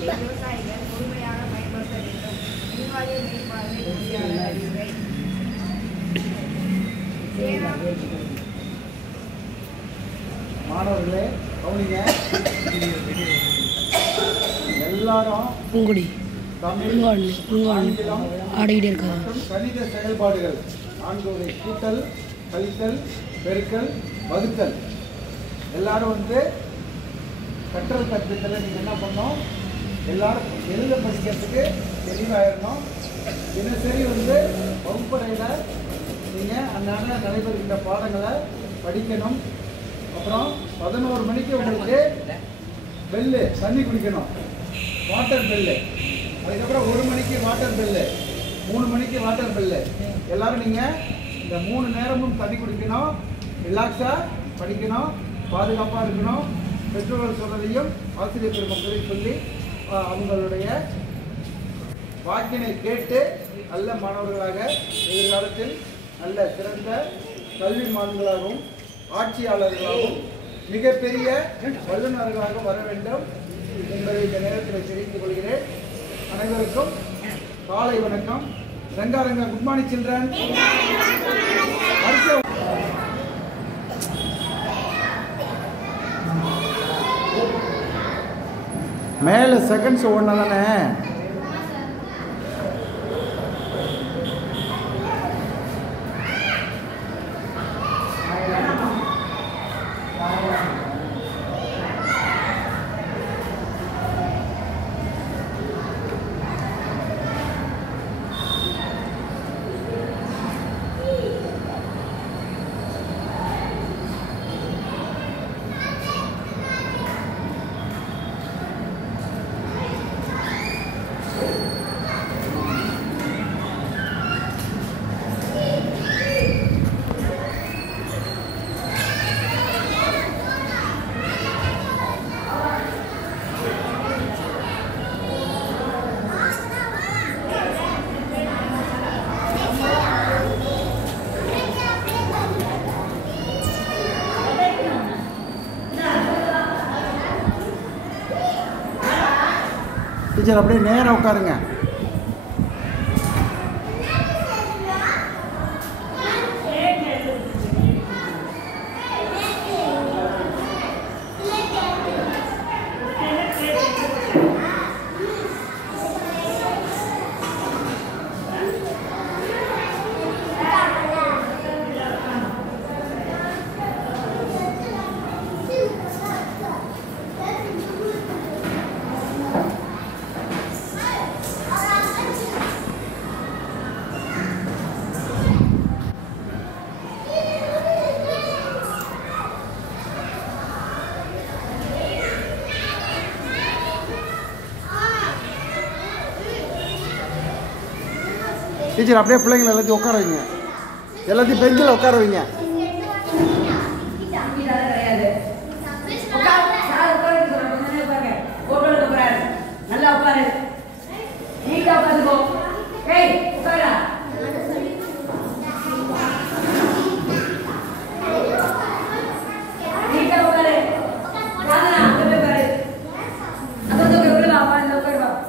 விவசாயிகள் முழுமையாக பயன்படுத்த வேண்டும். மின்வாரிய மேம்பான்மை பொறியாளர் அறிவுரை. மாணவர்களே கவனிங்க, எல்லாரும் தமிழ், ஆங்கிலம் மற்றும் கணித செயல்பாடுகள் 4 வகை கூட்டல், கழித்தல், பெருக்கல், வகுத்தல் எல்லாரும் கற்றல் கற்பித்தலை நீங்கள் என்ன பண்ணோம், எல்லாரும் எழுத படிக்கிறதுக்கு தெளிவாயிடணும். தினசரி வகுப்பறையில் நீங்கள் அந்நாளில் நடைபெறுகின்ற பாடங்களை படிக்கணும். அப்புறம் 11 மணிக்கு உங்களுக்கு பெல்லு தண்ணி குடிக்கணும், வாட்டர் பெல்லு. அதுக்கப்புறம் 1 மணிக்கு வாட்டர் பெல்லு, 3 மணிக்கு வாட்டர் பெல்லு. எல்லோரும் நீங்கள் இந்த 3 நேரமும் தண்ணி குடிக்கணும், ரிலாக்ஸாக படிக்கணும், பாதுகாப்பாக இருக்கணும். பெற்றோர்கள் சொல்வதையும் ஆசிரியர் பெருமக்களை சொல்லி அவங்களுடைய வாக்கினை கேட்டு நல்ல மாணவர்களாக எதிர்காலத்தில் நல்ல சிறந்த கல்விமான்களாகவும் ஆட்சியாளர்களாகவும் மிகப்பெரிய வல்லுநர்களாக வர வேண்டும் என்பதை இந்த நேரத்தில் தெரிவித்துக் கொள்கிறேன். அனைவருக்கும் காலை வணக்கம். ரங்காரங்கா, குட் மார்னிங் சில்ட்ரன். மேலே செகண்ட்ஸ் ஒன்று தானே? டீச்சர் அப்படியே நேராக உட்காருங்க. டீச்சர் அப்படியே பிள்ளைங்களை எல்லாத்தையும் உட்கார வைங்க, எல்லாத்தையும் பெஞ்சில் உட்கார வைங்க.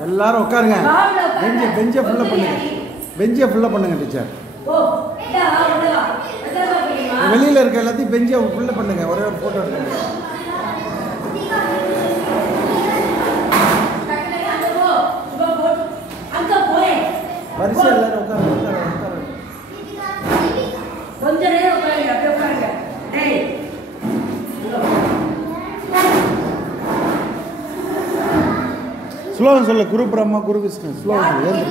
எல்லாரும் உட்காருங்க. பெஞ்சை ஃபுல்லாக பண்ணுங்க, பெஞ்சை ஃபுல்லாக பண்ணுங்க டீச்சர். வெளியில் இருக்க எல்லாத்தையும் பெஞ்சை ஃபுல்லாக பண்ணுங்க. ஒரே ஒரு ஃபோட்டோ எடுத்துங்க. வரிசை எல்லாரும் உட்காருங்க, உட்காருங்க, உட்காருங்க. கொஞ்ச நேரம் உட்காருங்க, அப்படியே உட்காருங்க. ஸ்லோகம் சொல்லு. குரு பிரம்மா குரு விஷ்ணு. ஸ்லோகம் சொல்லு.